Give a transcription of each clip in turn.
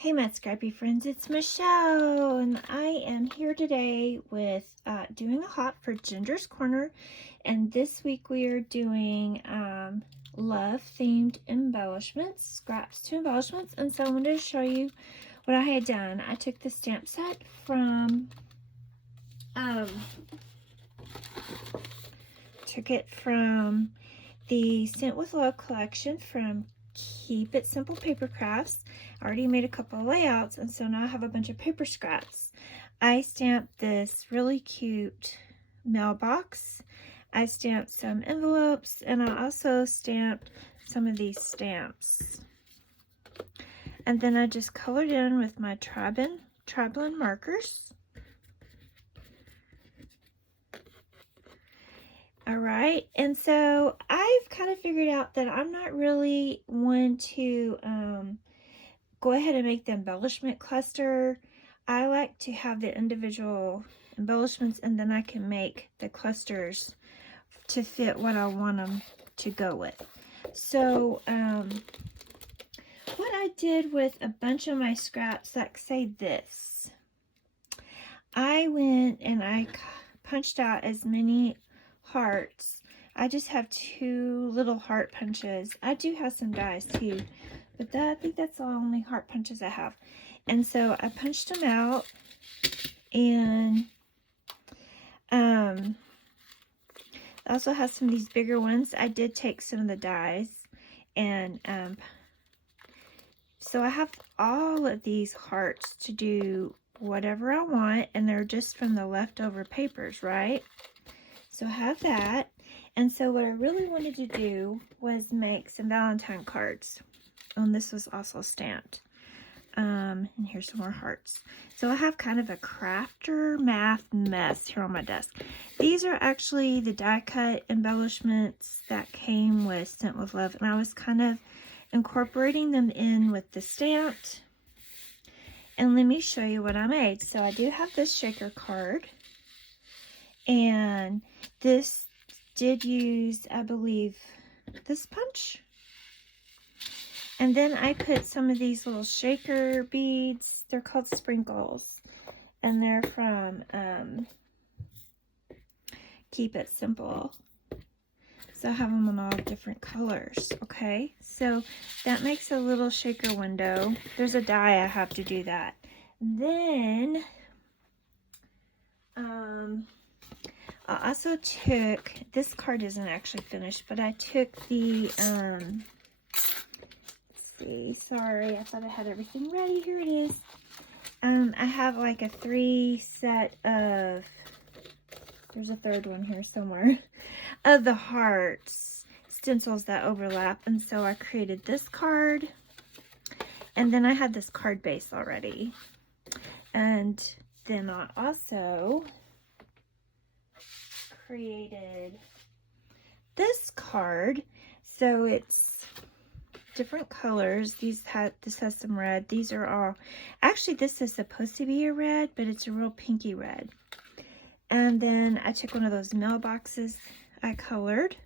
Hey my scrappy friends, it's Michelle and I am here today with doing a hop for Ginger's Corner, and this week we are doing love themed embellishments, scraps to embellishments. And so I wanted to show you what I had done. I took the stamp set from the Scent with Love collection from Keep It Simple Paper Crafts. I already made a couple of layouts, and so now I have a bunch of paper scraps. I stamped this really cute mailbox. I stamped some envelopes, and I also stamped some of these stamps. And then I just colored in with my Tri-Blend markers. Alright, and so I've kind of figured out that I'm not really one to go ahead and make the embellishment cluster. I like to have the individual embellishments, and then I can make the clusters to fit what I want them to go with. So what I did with a bunch of my scraps, like say this, I went and I punched out as many hearts. I just have 2 little heart punches. I do have some dies too, but I think that's the only heart punches I have. And so I punched them out, and I also have some of these bigger ones. I did take some of the dies, and so I have all of these hearts to do whatever I want, and they're just from the leftover papers, right? So I have that. And so what I really wanted to do was make some Valentine cards. And this was also stamped. And here's some more hearts. So I have kind of a crafter math mess here on my desk. These are actually the die cut embellishments that came with Scent with Love. And I was kind of incorporating them in with the stamped. And let me show you what I made. So I do have this shaker card. And this did use, I believe, this punch. And then I put some of these little shaker beads. They're called sprinkles. And they're from Keep It Simple. So I have them in all different colors. Okay, so that makes a little shaker window. There's a die I have to do that. Then I also took, this card isn't actually finished, but I took the, let's see, sorry, I thought I had everything ready. Here it is. I have like a 3 set of, there's a third one here somewhere, of the hearts, stencils that overlap. And so I created this card, and then I had this card base already. And then I also created this card. So it's different colors. This has some red. These are all, actually this is supposed to be a red, but it's a real pinky red. And then I took one of those mailboxes I colored,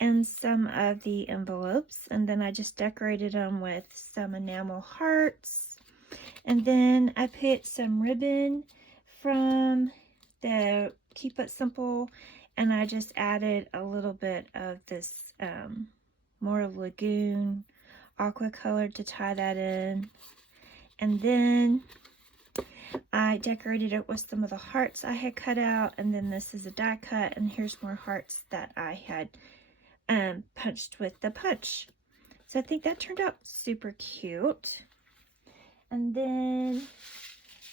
and some of the envelopes, and then I just decorated them with some enamel hearts. And then I put some ribbon from the Keep It Simple, and I just added a little bit of this more lagoon aqua color to tie that in. And then I decorated it with some of the hearts I had cut out, and then this is a die cut, and here's more hearts that I had punched with the punch. So I think that turned out super cute. And then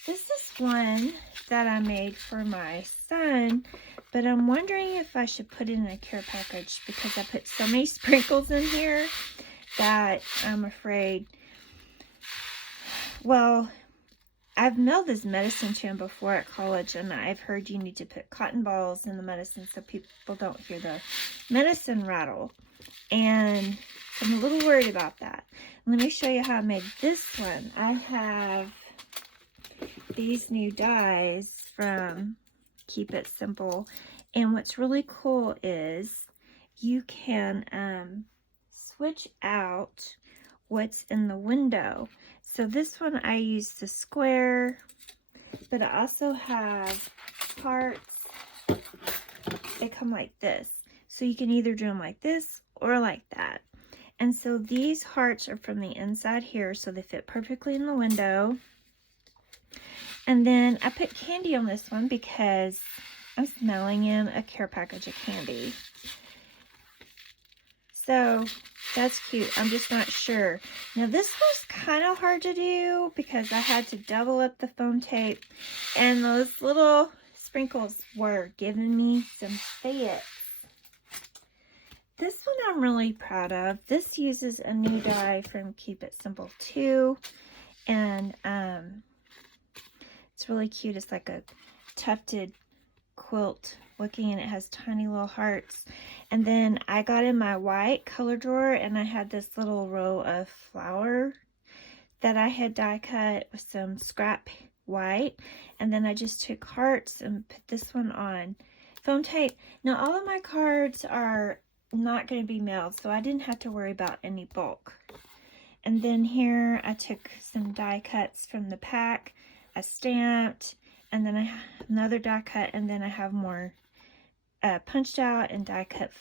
this is one that I made for my son, but I'm wondering if I should put it in a care package, because I put so many sprinkles in here that I'm afraid, well, I've mailed this medicine to him before at college, and I've heard you need to put cotton balls in the medicine so people don't hear the medicine rattle. And I'm a little worried about that. Let me show you how I made this one. I have these new dies from Keep It Simple, and what's really cool is you can switch out what's in the window. So this one I use the square, but I also have hearts. They come like this. So you can either do them like this or like that. And so these hearts are from the inside here, so they fit perfectly in the window. And then I put candy on this one because I'm smelling in a care package of candy. So that's cute. I'm just not sure. Now this was kind of hard to do because I had to double up the foam tape, and those little sprinkles were giving me some fits. This one I'm really proud of. This uses a new die from Keep It Simple too, and it's really cute. It's like a tufted quilt looking, and it has tiny little hearts. And then I got in my white color drawer, and I had this little row of flower that I had die cut with some scrap white, and then I just took hearts and put this one on foam tape. Now all of my cards are not going to be mailed, so I didn't have to worry about any bulk. And then here I took some die cuts from the pack, I stamped, and then I have another die cut, and then I have more punched out and die cut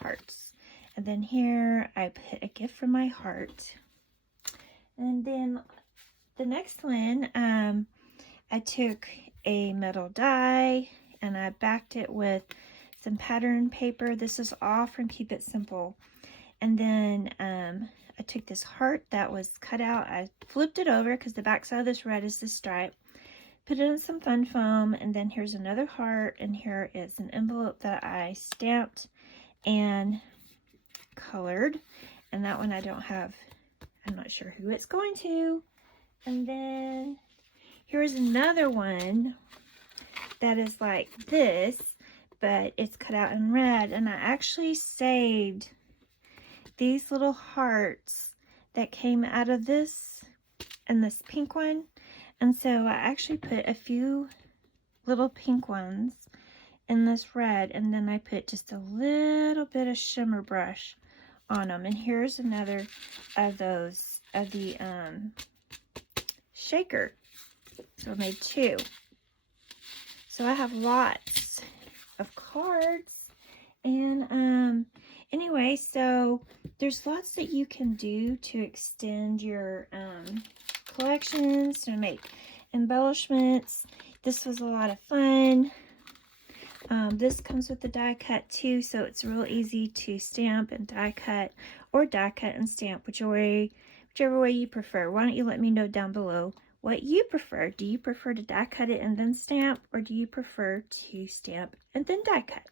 hearts. And then here I put a gift from my heart. And then the next one, I took a metal die and I backed it with some pattern paper. This is all from Keep It Simple. And then I took this heart that was cut out. I flipped it over because the back side of this red is the stripe. Put it in some fun foam, and then here's another heart, and here is an envelope that I stamped and colored. And that one I don't have, I'm not sure who it's going to. And then here's another one that is like this, but it's cut out in red, and I actually saved these little hearts that came out of this and this pink one. And so I actually put a few little pink ones in this red, and then I put just a little bit of shimmer brush on them. And here's another of those, of the shaker. So I made two. So I have lots of cards. And anyway, so there's lots that you can do to extend your collections, to make embellishments. This was a lot of fun. This comes with the die cut too, so it's real easy to stamp and die cut, or die cut and stamp, whichever way you prefer. Why don't you let me know down below what you prefer? Do you prefer to die cut it and then stamp, or do you prefer to stamp and then die cut?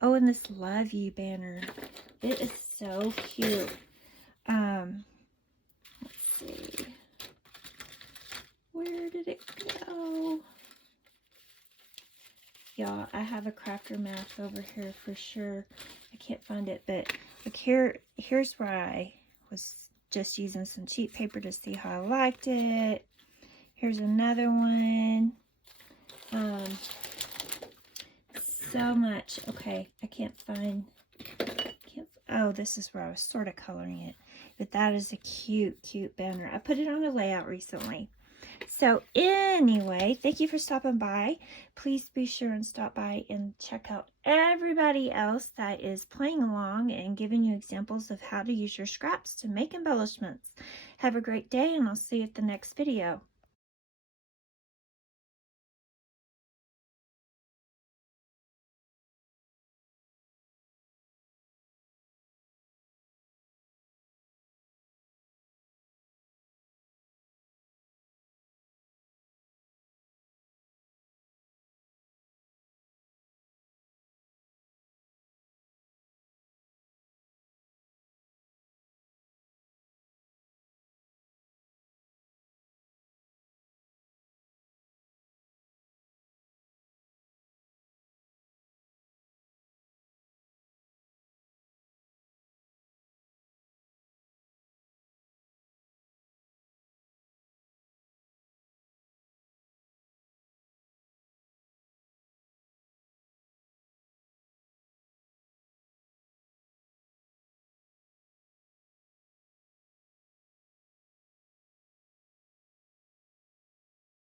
Oh, and this Love You banner, it is so cute. Let's see. Where did it go? Y'all, I have a crafter math over here for sure. I can't find it, but look here. Here's where I was just using some cheap paper to see how I liked it. Here's another one. So much. Okay, I can't find. Oh, this is where I was sort of coloring it. But that is a cute, cute banner. I put it on a layout recently. So anyway, thank you for stopping by. Please be sure and stop by and check out everybody else that is playing along and giving you examples of how to use your scraps to make embellishments. Have a great day, and I'll see you at the next video.